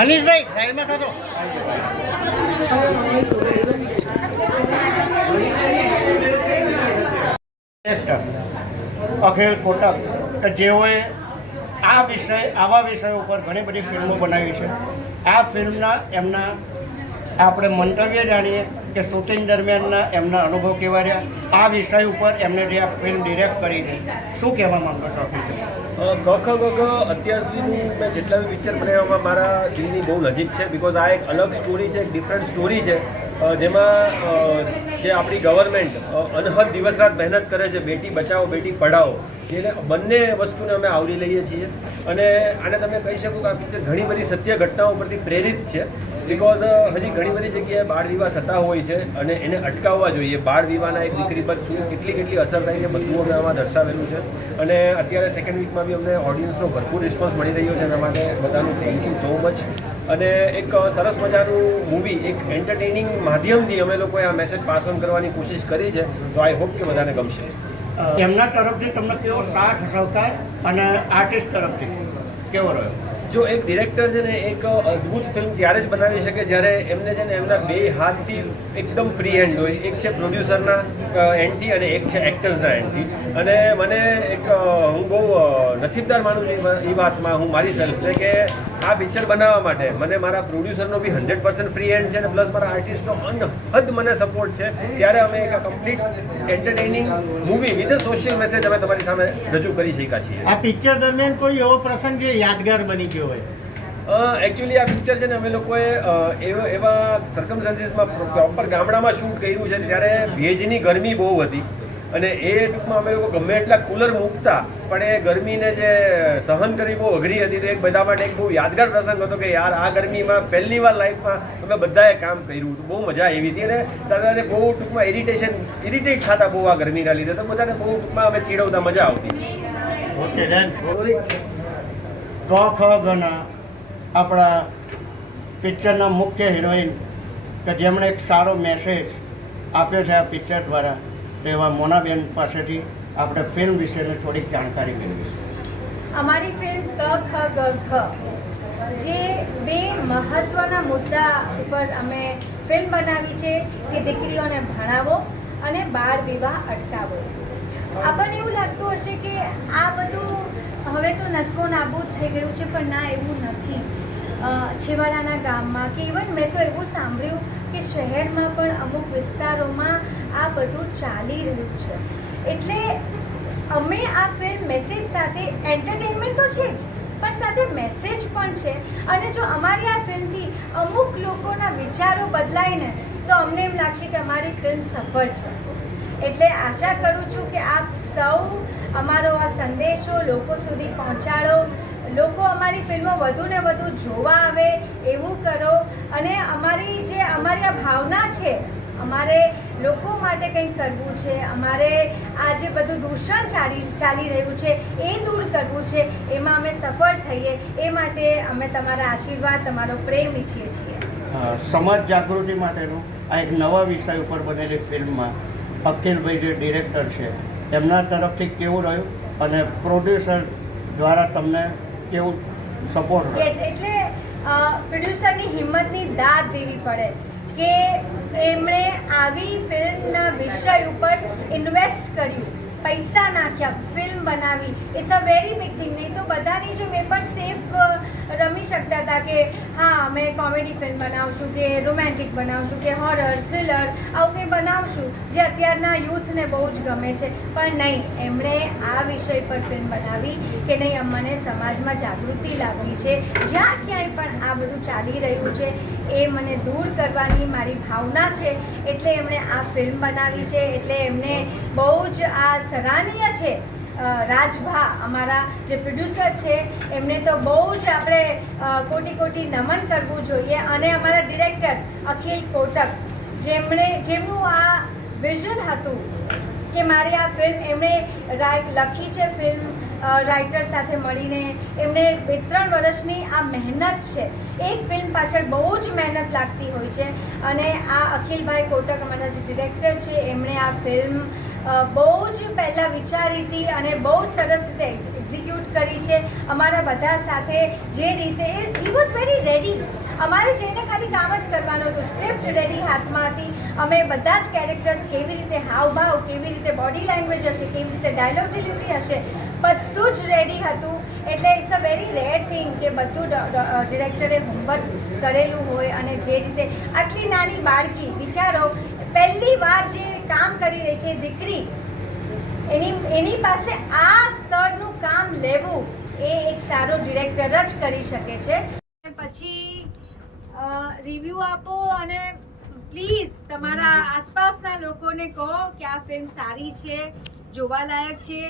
મનીષભાઈ સાઈડમાં થતો અખિલ કોટક કે જેઓએ આવા વિષય ઉપર ઘણી બધી ફિલ્મો બનાવી છે. આ ફિલ્મના એમના આપણે મંતવ્ય જાણીએ કે શૂટિંગ દરમિયાનના એમના અનુભવ કેવા રહ્યા, આ વિષય ઉપર એમને જે આ ફિલ્મ ડિરેક્ટ કરી છે, શું કહેવા માંગો છો? અત્યાર સુધીનું મેં જેટલા બી પિક્ચર બનાવવામાં મારા દિલની બહુ નજીક છે. બિકોઝ આ એક અલગ સ્ટોરી છે, એક ડિફરન્ટ સ્ટોરી છે, જેમાં જે આપણી ગવર્મેન્ટ અનહદ દિવસ રાત મહેનત કરે છે, બેટી બચાવો બેટી પઢાઓ, જેને બંને વસ્તુને અમે આવરી લઈએ છીએ. અને આને તમે કહી શકો કે આ પિક્ચર ઘણી બધી સત્ય ઘટનાઓ પરથી પ્રેરિત છે. બિકોઝ હજી ઘણી બધી જગ્યાએ બાળ વિવાહ થતા હોય છે અને એને અટકાવવા જોઈએ. બાળ વિવાહના એક દીકરી પર શું કેટલી અસર થાય છે બધું અમે આમાં દર્શાવેલું છે. અને અત્યારે સેકન્ડ વીકમાં બી અમને ઓડિયન્સનો ભરપૂર રિસ્પોન્સ મળી રહ્યો છે. એના માટે બધાનું થેન્ક યુ સો મચ. અને એક સરસ મજાનું મૂવી, એક એન્ટરટેનિંગ માધ્યમથી અમે લોકોએ આ મેસેજ પાસ ઓન કરવાની કોશિશ કરી છે. તો આઈ હોપ કે બધાને ગમશે. એમના તરફથી તમને કેવો સાથ સહકાર અને આર્ટિસ્ટ તરફથી કેવો રહ્યો? જો એક ડિરેક્ટર છે ને એક અદ્ભુત ફિલ્મ ત્યારે જ બનાવી શકે જ્યારે એમને છે ને એમના બે હાથથી એકદમ ફ્રી હેન્ડ હોય. એક છે પ્રોડ્યુસરના એન્ડથી અને એક છે એક્ટર્સના એન્ડથી. અને મને હું બહુ નસીબદાર માનું છું એ વાતમાં, હું મારી સેલ્ફને, કે આ પિક્ચર બનાવવા માટે મને મારા પ્રોડ્યુસરનો બી 100% ફ્રી હેન્ડ છે અને પ્લસ મારા આર્ટિસ્ટનો અનહદ મને સપોર્ટ છે. ત્યારે અમે એક complete entertaining movie with a social message અમે તમારી સામે રજૂ કરી શક્યા છીએ. આ પિક્ચર દરમિયાન કોઈ એવો પ્રસંગ જે યાદગાર બની ગયો હોય? એકચ્યુઅલી આ પિક્ચર છે ને અમે લોકોએ એવા સર્કમસ્ટાન્સીસમાં પ્રોપર ગામડામાં શૂટ કર્યું છે ત્યારે ભેજની ગરમી બહુ હતી અને એ ટૂંકમાં અમે લોકો ગમે એટલા કુલર મૂકતા પણ એ ગરમીને જે સહન કરવી બહુ અઘરી હતી. તો એક બધા માટે એક બહુ યાદગાર પ્રસંગ હતો કે યાર આ ગરમીમાં પહેલી વાર લાઈફમાં અમે બધાએ કામ કર્યું હતું. બહુ મજા આવી હતી અને સાથે સાથે બહુ ટૂંકમાં ઇરિટેટ થતા બહુ આ ગરમીના લીધે. તો બધાને બહુ ટૂંકમાં અમે ચીડવતા મજા આવતી. Okay done. ક ખ ગના આપણા પિક્ચરના મુખ્ય હિરોઈન કે જેમણે એક સારો મેસેજ આપ્યો છે આ પિક્ચર દ્વારા, એવા મોનાબેન પાસેથી આપણે ફિલ્મ વિશેની થોડીક જાણકારી મેળવીશું. અમારી ફિલ્મ ક ખ ગ ઘ જે બે મહત્ત્વના મુદ્દા ઉપર અમે ફિલ્મ બનાવી છે કે દીકરીઓને ભણાવો અને બાળ વિવાહ અટકાવો. આપણને એવું લાગતું હશે કે આ બધું હવે તો નસકો નાબૂદ થઈ ગયું છે, પણ ના, એવું નથી. છેવાડાના ગામમાં કે ઇવન મેં તો એવું સાંભળ્યું કે શહેરમાં પણ અમુક વિસ્તારોમાં આ બધું ચાલી રહ્યું છે. એટલે અમે આ ફિલ્મ મેસેજ સાથે, એન્ટરટેનમેન્ટ તો છે જ પણ સાથે મેસેજ પણ છે. અને જો અમારી આ ફિલ્મથી અમુક લોકોના વિચારો બદલાય ને તો અમને એમ લાગશે કે અમારી ફિલ્મ સફળ છે. એટલે આશા કરું છું કે આપ સૌ અમારો આ સંદેશો લોકો સુધી પહોંચાડો, લોકો અમારી ફિલ્મો વધુ ને વધુ જોવા આવે એવું કરો. અને અમારી આ ભાવના છે, અમારે લોકો માટે કંઈક કરવું છે, અમારે આ જે બધું દૂષણ ચાલી રહ્યું છે એ દૂર કરવું છે, એમાં અમે સફળ થઈએ એ માટે અમે તમારા આશીર્વાદ, તમારો પ્રેમ ઈચ્છીએ છીએ. સમાજ જાગૃતિ માટેનું આ એક નવા વિષય ઉપર બનેલી ફિલ્મમાં અખિલભાઈ જે ડિરેક્ટર છે એમના તરફથી કેવું રહ્યું અને પ્રોડ્યુસર દ્વારા તમને કેવું સપોર્ટ રહ્યો? યસ, એટલે પ્રોડ્યુસરની હિંમતની દાદ દેવી પડે કે એમણે આવી ફિલ્મના વિષય ઉપર ઇન્વેસ્ટ કર્યું, પૈસા નાખ્યા, ફિલ્મ બનાવી. It's a very big thing. નહીં તો બધાની જેમ એ પણ સેફ રમી શકતા હતા કે હા અમે કોમેડી ફિલ્મ બનાવશું કે રોમેન્ટિક બનાવશું કે હોરર, થ્રિલર, આવું કંઈ બનાવશું જે અત્યારના યુથને બહુ જ ગમે છે. પણ નહીં, એમણે આ વિષય પર ફિલ્મ બનાવી કે નહીં, અમને સમાજમાં જાગૃતિ લાવવી છે. જ્યાં ક્યાંય પણ આ બધું ચાલી રહ્યું છે એ મને દૂર કરવાની મારી ભાવના છે. એટલે એમણે આ ફિલ્મ બનાવી છે. એટલે એમને બહુ જ આ સરાહનીય છે. રાજભા અમારા જે પ્રોડ્યુસર છે એમને તો બહુ જ આપણે કોટી નમન કરવું જોઈએ. અને અમારા ડિરેક્ટર અખિલ કોટક, જેમનું આ વિઝન હતું કે મારી આ ફિલ્મ, એમણે લખી છે ફિલ્મ રાઇટર સાથે મળીને. એમણે 2-3 વર્ષની આ મહેનત છે. એક ફિલ્મ પાછળ બહુ જ મહેનત લાગતી હોય છે. અને આ અખિલભાઈ કોટક અમારા જે ડિરેક્ટર છે એમણે આ ફિલ્મ બહુ જ પહેલાં વિચારી હતી અને બહુ સરસ રીતે એક્ઝિક્યુટ કરી છે. અમારા બધા સાથે જે રીતે he was very very ready. અમારે જઈને ખાલી કામ જ કરવાનું હતું. સ્ક્રિપ્ટ રેડી હાથમાં હતી. અમે બધા જ કેરેક્ટર્સ કેવી રીતે હાવભાવ, કેવી રીતે બોડી લેંગ્વેજ હશે, કેવી રીતે ડાયલોગ ડિલિવરી હશે, બધું જ રેડી હતું. એટલે it's a very rare thing કે બધું ડિરેક્ટરે હોમવર્ક કરેલું હોય અને જે રીતે આટલી નાની બાળકી, વિચારો પહેલી વાર જે કામ કરી રહી છે દીકરી, એની પાસે આ સ્તરનું કામ લેવું એ એક સારો ડિરેક્ટર જ કરી શકે છે. પછી રિવ્યૂ આપો અને પ્લીઝ તમારા આસપાસના લોકોને કહો કે આ ફિલ્મ સારી છે, જોવાલાયક છે.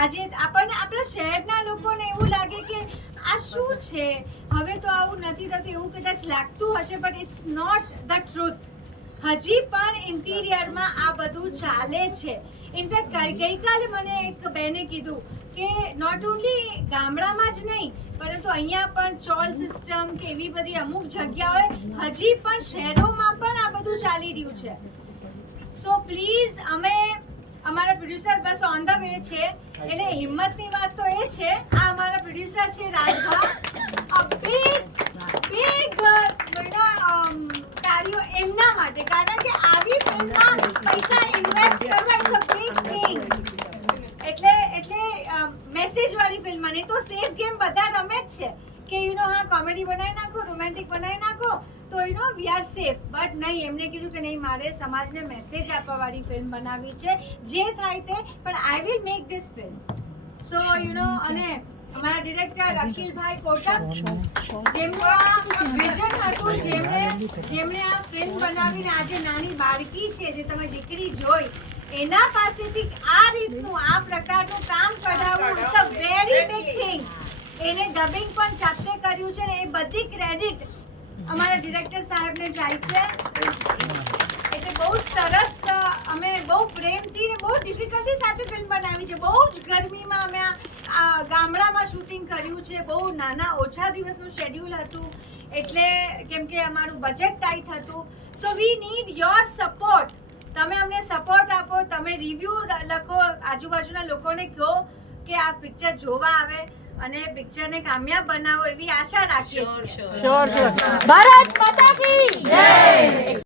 આજે આપણને આપણા શહેરના લોકોને એવું લાગે કે આ શું છે, હવે તો આવું નથી થતું એવું કદાચ લાગતું હશે, but it's not the truth. હજી પણ ઇન્ટિરિયરમાં આ બધું ચાલે છે. ઇનફેક્ટ ગઈકાલે મને એક બેને કીધું કે નોટ ઓન્લી ગામડામાં જ નહીં પરંતુ અહીંયા પણ ચોલ સિસ્ટમ કે એવી બધી અમુક જગ્યાઓએ હજી પણ શહેરોમાં પણ આ બધું ચાલી રહ્યું છે. સો પ્લીઝ અમે અમારા producer bus on the way છે. એટલે હિંમતની વાત તો એ છે, આ અમારા પ્રોડ્યુસર છે રાજભા, બિગ કાર્યો એમના માટે, કારણ કે આવી ફિલ્મમાં પૈસા ઇન્વેસ્ટ કરવા ઇટ્સ અ બિગ થિંગ. એટલે મેસેજ વાળી ફિલ્મ, નહીં તો સેફ ગેમ બધા રમે જ છે કે હા કોમેડી બનાવી નાખો, રોમેન્ટિક બનાવી નાખો તો વી આર સેફ. બટ નહીં, એમને કીધું કે નહીં, મારે સમાજને મેસેજ આપવા વાળી ફિલ્મ બનાવવી છે, જે થાય તે, પણ I will make this film. So અને અમારા ડિરેક્ટર અખિલભાઈ કોટક, જેમનું આ વિઝન હતું, જેમણે આ ફિલ્મ બનાવીને આજે નાની બાળકી છે જે તમે દીકરી જોઈ, એના પાસેથી આ રીતનું આ પ્રકારનું કામ કઢાવવું it's a very big thing. એને ડબિંગ પણ જાતે કર્યું છે ને એ બધી ક્રેડિટ અમારા ડિરેક્ટર સાહેબને જાય છે. એટલે બહુ સરસ, અમે બહુ પ્રેમથી ને બહુ ડિફિકલ્ટી સાથે ફિલ્મ બનાવી છે. બહુ જ ગરમીમાં અમે આ ગામડામાં શૂટિંગ કર્યું છે. બહુ નાના ઓછા દિવસનું શેડ્યુલ હતું, એટલે કેમ કે અમારું બજેટ ટાઈટ હતું. સો વી નીડ યોર સપોર્ટ. તમે અમને સપોર્ટ આપો, તમે રિવ્યૂ લખો, આજુબાજુના લોકોને કહો કે આ પિક્ચર જોવા આવે અને પિક્ચરને કામયાબ બનાવો એવી આશા રાખીએ છીએ. ભારત માતા કી જય.